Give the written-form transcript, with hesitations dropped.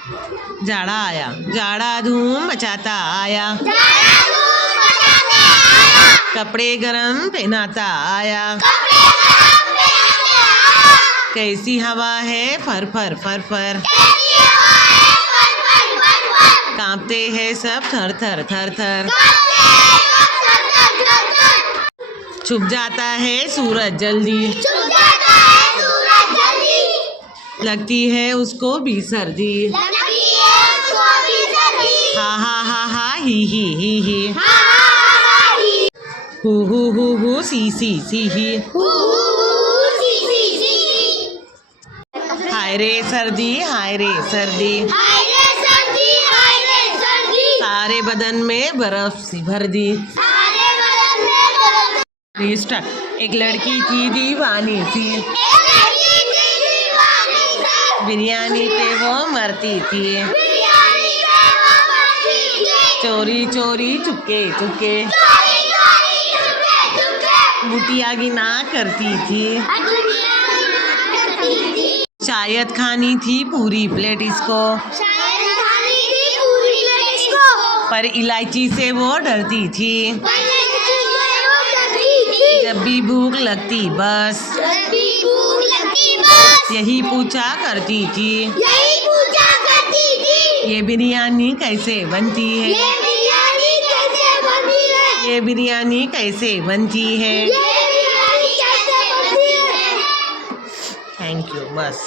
जाड़ा आया, जाड़ा धूम मचाता आया, कपड़े गरम पहनाता आया, कैसी हवा है फर फर फर फर, कांपते हैं सब थर थर थर थर, छुप जाता है सूरज जल्दी, लगती है उसको भी सर्दी, हा हा हा हा ही हु सी ही, हाय रे सर्दी हाय रे सर्दी, सारे बदन में बर्फ सी भर दी। एक लड़की थी दीवानी सी, बिरयानी पे वो मरती थी, चोरी चोरी चुपके चुपके, बूटियां गिना करती थी, शायद खानी थी पूरी प्लेट इसको, पर इलायची से वो डरती थी, जब भी भूख लगती बस यही पूछा करती थी, ये बिरयानी कैसे बनती है, ये बिरयानी कैसे बनती है। थैंक यू, बस।